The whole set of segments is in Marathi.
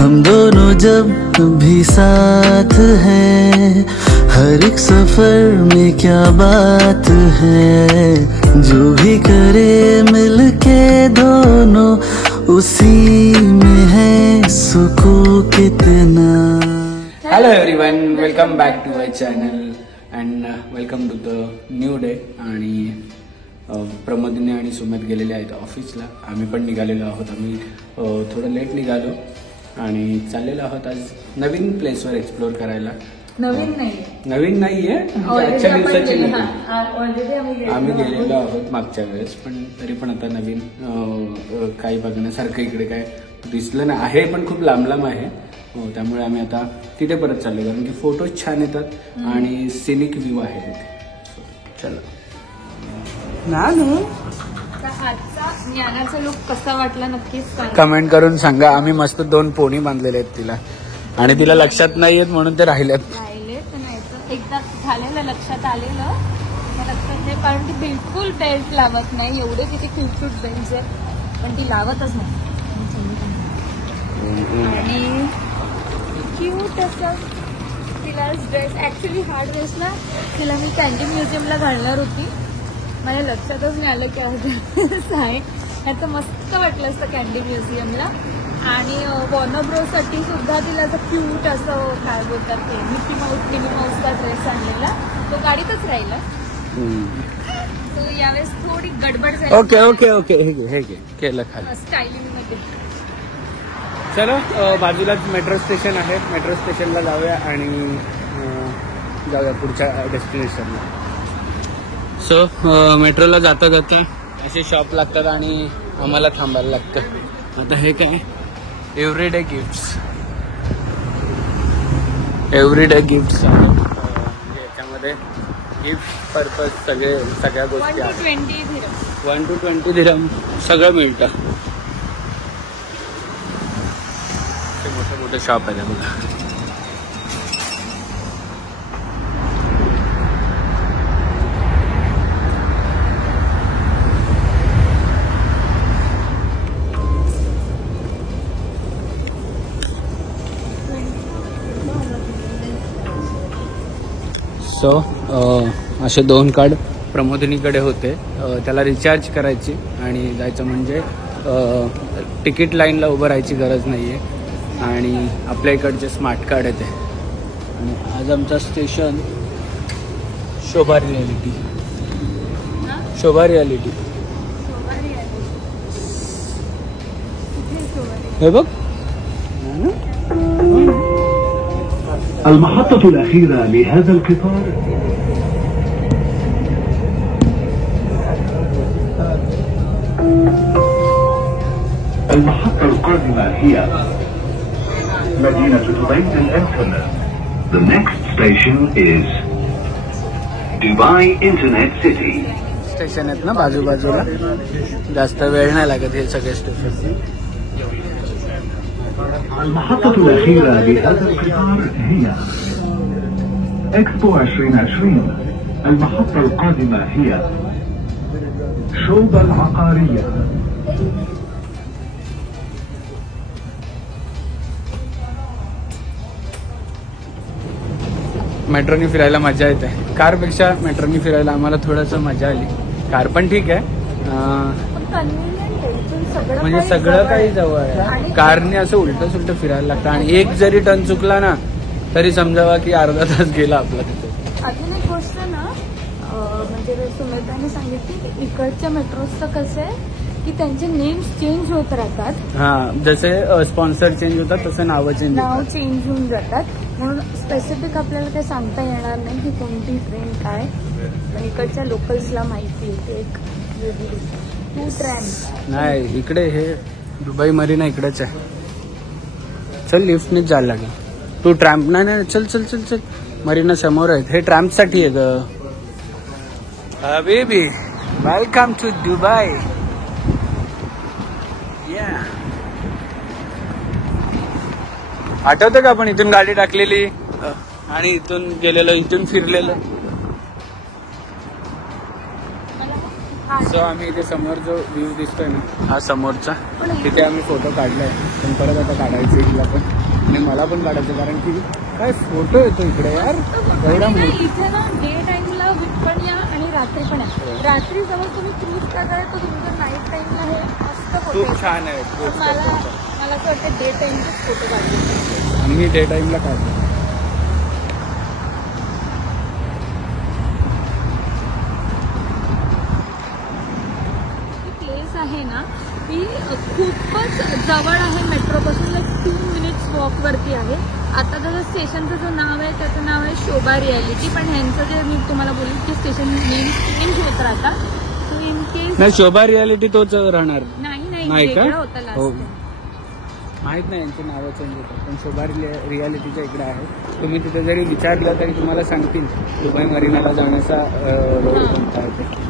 हम दोनों जब भी साथ हैं, हर एक सफर में क्या बात है, जो भी करे मिलके दोनों उसी में है सुकून कितना। Hello everyone, welcome back to my channel and welcome to the new day. आणि प्रमोदिनी आणि सुमित गेलेले आहेत ऑफिसला. आम्ही पण निघालेलो आहोत. आम्ही थोडं लेट निघालो आणि चाललेलो आहोत आज नवीन प्लेसवर एक्सप्लोर करायला. नवीन नाहीये, आजच्या दिवसाची नाही. आम्ही गेलेलो आहोत मागच्या वेळेस, पण तरी पण आता नवीन काही बघण्यासारखं इकडे काय दिसलं नाही आहे, पण खूप लांब लांब आहे. त्यामुळे आम्ही आता तिथे परत चाललो, कारण की फोटोज छान येतात आणि सिनिक व्ह्यू आहे तिथे. चला नानू, आजचा ज्ञानाचा लुक कसा वाटला नक्कीच कमेंट करून सांगा. आम्ही मस्त 2 पोणी बांधलेले आहेत तिला, आणि तिला लक्षात नाहीयेत म्हणून ते राहिलेत. एकदा झालेलं लक्षात आलेलं, लक्षात नाही, कारण ती बिलकुल बेल्ट लावत नाही. एवढे तिथे क्यूट क्यूट बेल्ट आहेत, पण ती लावतच नाही. आणि क्यूट असं तिला ड्रेस, ऍक्च्युली हा ड्रेस ना तिला मी कॅन्डी म्युझियमला घालणार होती. मला लक्षातच नाही आलं की आज आहे. ह्याचं मस्त वाटलं असतं कॅन्डी म्युझियमला. आणि वॉर्नर ब्रोसाठी सुद्धा तिला असं क्यूट असं काय बोलतात ते मिनी माऊसचा ड्रेस आणलेला, तो गाडीतच राहिला. तो यावेळेस थोडी गडबड झाली. ओके ओके ओके, हे घे केलं खाली स्टायलिंग मध्ये. चलो, बाजूलाच मेट्रो स्टेशन आहे. मेट्रो स्टेशनला जाऊया आणि जाऊया पुढच्या डेस्टिनेशनला. सो मेट्रोला जाता जाता असे शॉप लागतात आणि आम्हाला थांबायला लागतं. आता हे काय, एव्हरीडे गिफ्ट्स याच्यामध्ये गिफ्ट पर्पज सगळ्या गोष्टी आहेत. 1 to 20 दिरहम सगळं मिळतं. मोठे मोठे शॉप आहे बघा. सो असे 2 कार्ड प्रमोदिनीकडे होते. त्याला रिचार्ज करायची आणि जायचं, म्हणजे तिकीट लाईनला उभं राहायची गरज नाही आहे. आणि आपल्या इकडचे स्मार्ट कार्ड येते. आणि आज आमचा स्टेशन शोभा रियालिटी. हे बघ, المحطة الأخيرة لهذا القطار المحطة القادمة هي مدينة دبي للإنترنت. The next station is Dubai Internet City. Station आहेत ना बाजूला, जास्त वेळ नाही लागत हे सगळे स्टेशन. المحطة الأخيرة لهذا القطار هي إكسبو 2020. المحطة القادمة هي شوبا العقارية. मेट्रोनी फिरायला मजा येते. कारपेक्षा मेट्रोनी फिरायला आम्हाला थोडंसं मजा आली. कार पण ठीक आहे, म्हणजे सगळं काही जवळ आहे. कारने असं उलट सुलट फिरायला लागतं, आणि एक जरी टर्न चुकला ना तरी समजावा की अर्धा तास गेला आपला तिथे. अजून एक गोष्ट ना, म्हणजे सुमिताने सांगितली की इकडच्या मेट्रोजचं कसं आहे की त्यांचे नेम्स चेंज होत राहतात. हां, जसे स्पॉन्सर चेंज होतात तसं नाव चेंज होऊन जातात. म्हणून स्पेसिफिक आपल्याला काही सांगता येणार नाही की कोणती ट्रेन काय, पण इकडच्या लोकल्सला माहिती आहे. एक टू ट्रेन नाही, इकडे हे दुबई मरीना इकडेच आहे. चल, लिफ्टनेच जायला लागेल. तू ट्रॅम्प नाही, चल चल चल चल, मरीना समोर आहेत. हे ट्रॅम्पसाठी आहे ग. Baby, welcome to Dubai. आठवतं का आपण इथून गाडी टाकलेली आणि इथून गेलेलो, इथून फिरलेलो. सो आम्ही इथे समोर जो व्ह्यू दिसतोय ना, हा समोरचा, तिथे आम्ही फोटो काढलाय. आणि परत आता काढायचं हिला पण आणि मला पण काढायचं, कारण की काय फोटो येतो इकडे यार एवढा मोठा. इथे ना डे टाइमला पण या आणि रात्री पण आहे. रात्री जवळ तुम्ही क्रूज करताय तर तुमचं नाईट टाइमला हे मस्त फोटो खूप छान आहे. मला असं वाटतं डे टाइमचेच फोटो काढले आणि मी डे टाइमला काढतो. प्लेस आहे ना ती खूपच जवळ आहे मेट्रोपासून, 2 मिनिट्स वॉकवरती आहे. आता त्याचं स्टेशनचं जो नाव आहे त्याचं नाव आहे शोभा रियालिटी, पण ह्यांचं जे मी तुम्हाला बोलू की स्टेशन चेंज होत राहता. सो इन केस नाही, शोभा रियालिटी तोच राहणार नाही का होता हो. लास्ट माहित नाही यांची नावं चेंज होतात, पण शोभा रियालिटीच्या इकडे आहे. तुम्ही तिथे जरी विचारलं तरी तुम्हाला सांगतील दुबई मरीनाला जाण्याचा रोड कोणता आहे ते.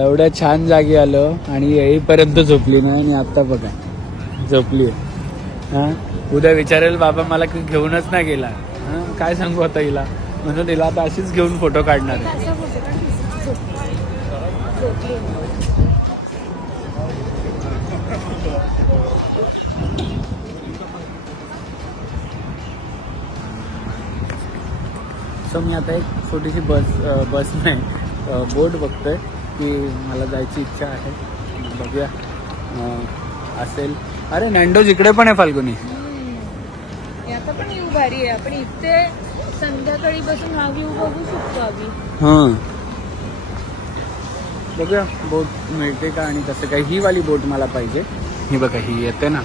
एवढ्या छान जागी आलो आणि येईपर्यंत झोपली नाही आणि आता बघा झोपली. हां, उद्या विचारेल बाबा मला घेऊनच नाही गेला. हां, काय सांगू आता हिला, म्हणून हिला आता अशीच घेऊन फोटो काढणार आहे. सो मी आता एक छोटीशी बस नाही बोट बघतोय की मला जायची इच्छा आहे. बघूया असेल. अरे नॅन्डोज इकडे पण आहे फाल्गुनी. आता पण व्ह्यू भारी आहे. आपण इथे संध्याकाळी बसून हा व्ह्यू बघू शकतो आम्ही. हां, बघूया बोट मिळते का आणि कसं काय. ही वाली बोट मला पाहिजे. ही बघा ही येते ना.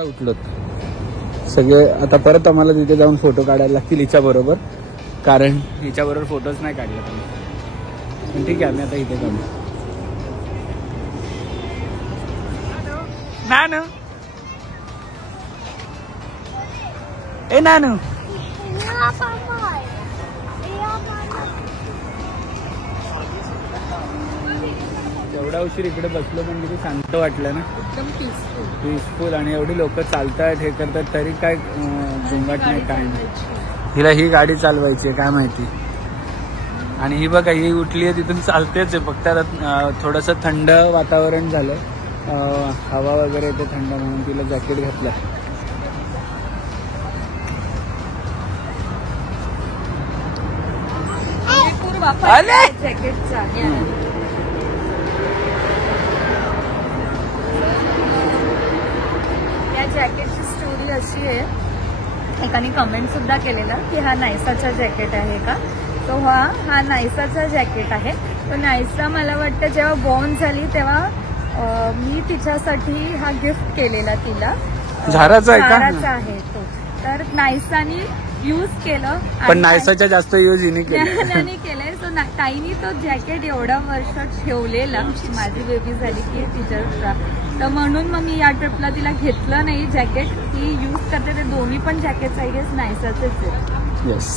उठलोत सगळे. आता परत आम्हाला तिथे जाऊन फोटो काढायला लागतील हिच्या बरोबर, कारण हिच्या बरोबर फोटोच नाही काढले आम्ही. पण ठीक आहे, आम्ही आता इथे काढू. नानू ए नानू, एवढा उशीर इकडे बसलो पण किती शांत वाटलं ना. एकदम पीसफुल. आणि एवढी लोक चालतात हे करतात तरी काय गोंगाट नाही काय नाही. हिला ही गाडी चालवायची आहे काय माहिती. आणि ही बघा ही उठली आहे तिथून चालतेच आहे. फक्त आता थोडंसं थंड वातावरण झालं, हवा वगैरे ते थंड म्हणून तिला जॅकेट घातलं. जॅकेटचा जॅकेटची स्टोरी अशी आहे, एकाने कमेंट सुद्धा केलेला की हा नायसाचा जॅकेट आहे का. तो हा नायसाचा जॅकेट आहे. तो नायसा मला वाटतं जेव्हा बॉर्न झाली तेव्हा मी तिच्यासाठी हा गिफ्ट केलेला तिला. झाराचा आहे तो. तर नायसानी यूज केलं पण नायसाच्या जास्त यूज हिने केलंय. सो ताईनी तो जॅकेट एवढा वर्ष ठेवलेला. माझी बेबी झाली की टीचरचा, तर म्हणून मग मी या ट्रिपला तिला घेतलं नाही जॅकेट. ती यूज करते. ते दोन्ही पण जॅकेट आय गेस नायसाचेच आहेत. येस.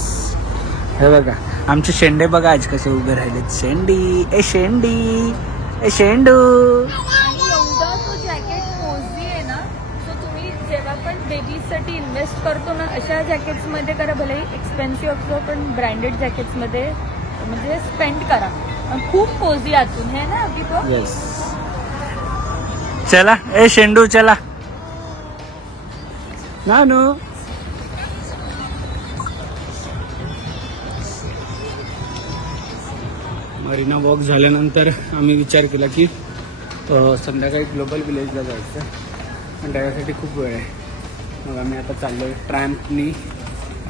हे बघा आमचे शेंडे बघा आज कसे उभे राहिलेत. शेंडी ए शेंडी ए शेंडू. एवढा तो जॅकेट कोझी आहे ना. सो तुम्ही जेव्हा पण बेबीजसाठी इन्व्हेस्ट करतो ना अशा जॅकेट्समध्ये करा. भले एक्सपेन्सिव्ह असतो पण ब्रँडेड जॅकेट्समध्ये म्हणजे स्पेंड करा. खूप कोझी आतून है ना अगदी तो. येस. चला ए शेंडू चला. नानू मरीना वॉक झाल्यानंतर आम्ही विचार केला की संध्याकाळी ग्लोबल विलेजला जायचं, पण त्याच्यासाठी खूप वेळ आहे. मग आम्ही आता चाललो आहे ट्रॅम्पनी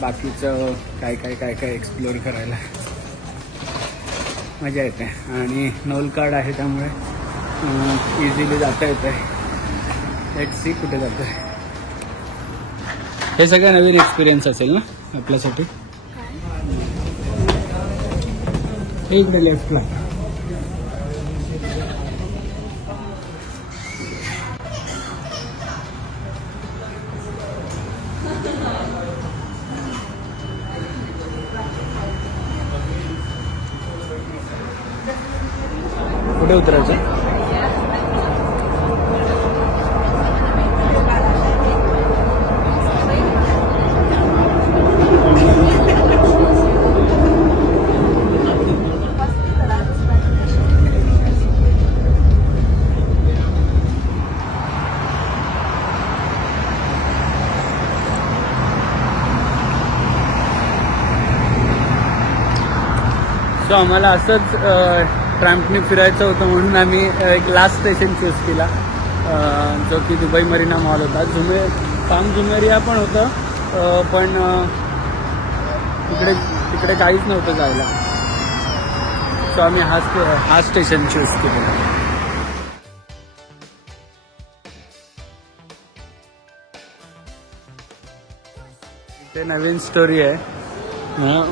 बाकीचं काय काय काय काय एक्सप्लोअर करायला. मजा येते आणि नोल कार्ड आहे त्यामुळे इझिली जाता येत आहे. लेट्स सी कुठे जातो आहे. हे सगळं नवीन एक्सपिरियन्स असेल ना आपल्यासाठी. इकडे लेफ्टला कुठे उतरायचं? सो आम्हाला असंच ट्रॅम्पनी फिरायचं होतं म्हणून आम्ही एक लास्ट स्टेशन चूज केला, जो की दुबई मरीना मॉल होता. जुमेरिया पण होतं, पण तिकडे काहीच नव्हतं जायला. सो आम्ही हा स्टेशन चूज केला. इथे नवीन स्टोरी आहे.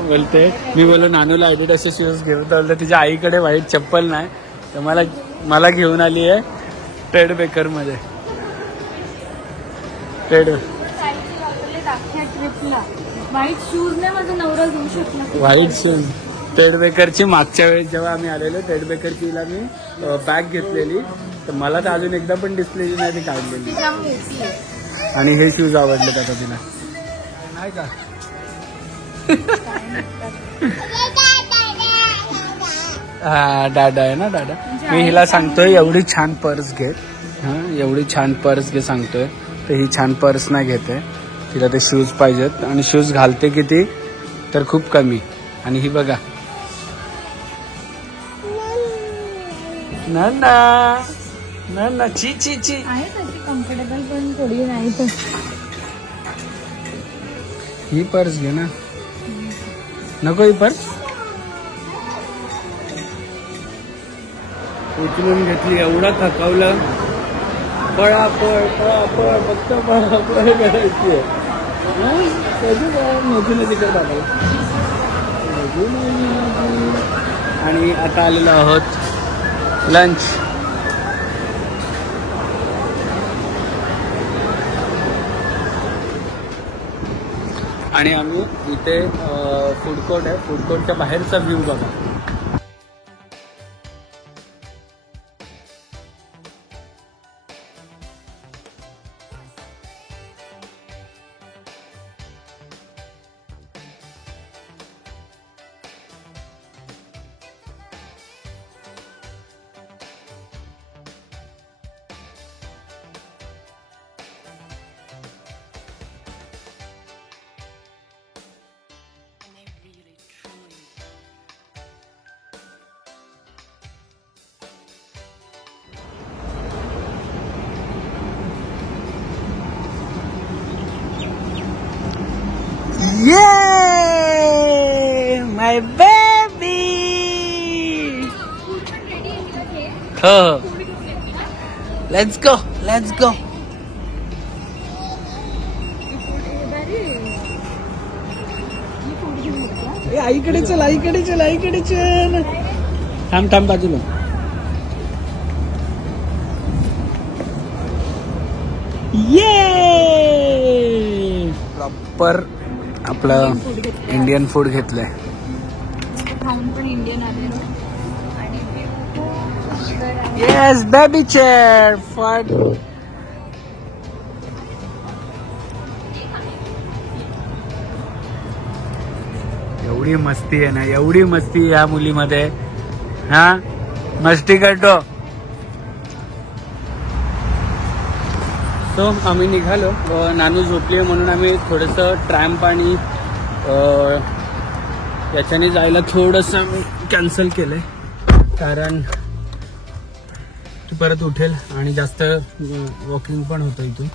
बोलते मी बोललो नानूला ॲडिडासचे शूज घेऊन, तर तिच्या आईकडे व्हाईट चप्पल नाही, तर मला घेऊन आली आहे ट्रेड बेकरमध्ये. व्हाईट शूज नाही माझा नवरा घेऊ शकला. व्हाईट शूज ट्रेड बेकरची मागच्या वेळेस जेव्हा आम्ही आलेलो ट्रेड बेकरचीला मी बॅग घेतलेली, तर मला तर अजून एकदा पण डिस्प्लेची नाही ती काढलेली. आणि हे शूज आवडले आता तिला नाही का? हा डाडा आहे ना, डाडा. मी हिला सांगतोय एवढी छान पर्स घे, एवढी छान पर्स घे सांगतोय, तर ही छान पर्स नाही घेते. तिला ते शूज पाहिजेत आणि शूज घालते किती तर खूप कमी. आणि ही बघा ना ची ची ची आहे तशी कम्फर्टेबल पण थोडी नाही. तर ही पर्स घे ना. नको ही पर्स उचलून घेतली, एवढा थकवलं. पळापळ फक्त पळापळ करायची आहे. आणि आता आलेलो आहोत लंच. आणि आम्ही इथे फूड कोर्ट आहे, फूड कोर्टच्या बाहेरचा व्ह्यू बघा. Yay! My baby! Oh. Let's go. आईकडे चल. थांब बाजूला. प्रॉपर आपलं इंडियन फूड घेतलंय. खाऊन पण इंडियन आलेलो. Yes baby chair for. एवढी मस्ती आहे ना, एवढी मस्ती या मुलीमध्ये. हा मस्ती करतो. सो आम्ही निघालो. नानू झोपली आहे म्हणून आम्ही थोडंसं ट्रॅम्प आणि याच्याने जायला थोडंसं आम्ही कॅन्सल केलंय, कारण ती परत उठेल आणि जास्त वॉकिंग पण होतं इथून.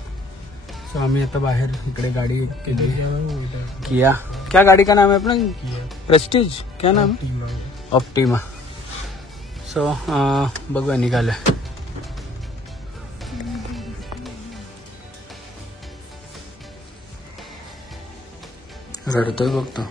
सो आम्ही आता बाहेर इकडे गाडी केली. किया क्या गाड़ी का नाम है अपना? प्रेस्टीज. क्या नाम है? ऑप्टिमा. सो बघूया निघालं. रडतोय बघतो.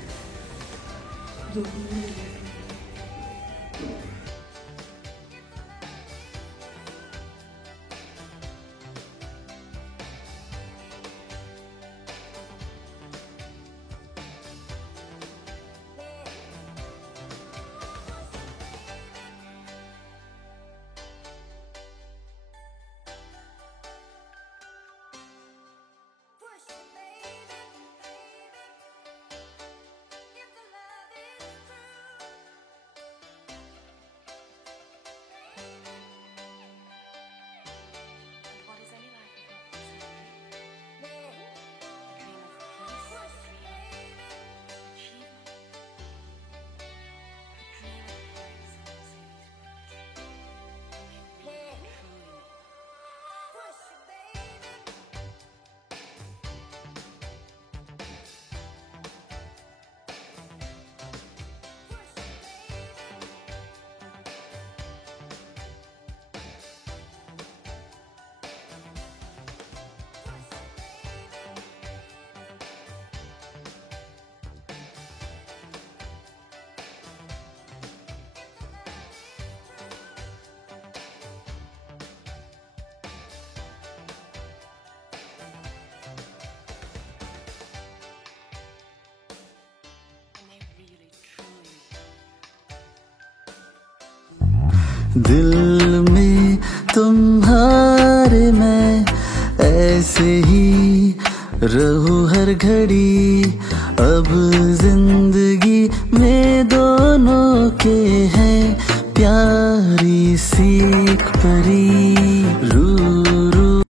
दिल में तुम्हारे मैं ऐसे ही रहूं हर घड़ी। अब जिंदगी में दोनों के हैं प्यारी सी एक परी।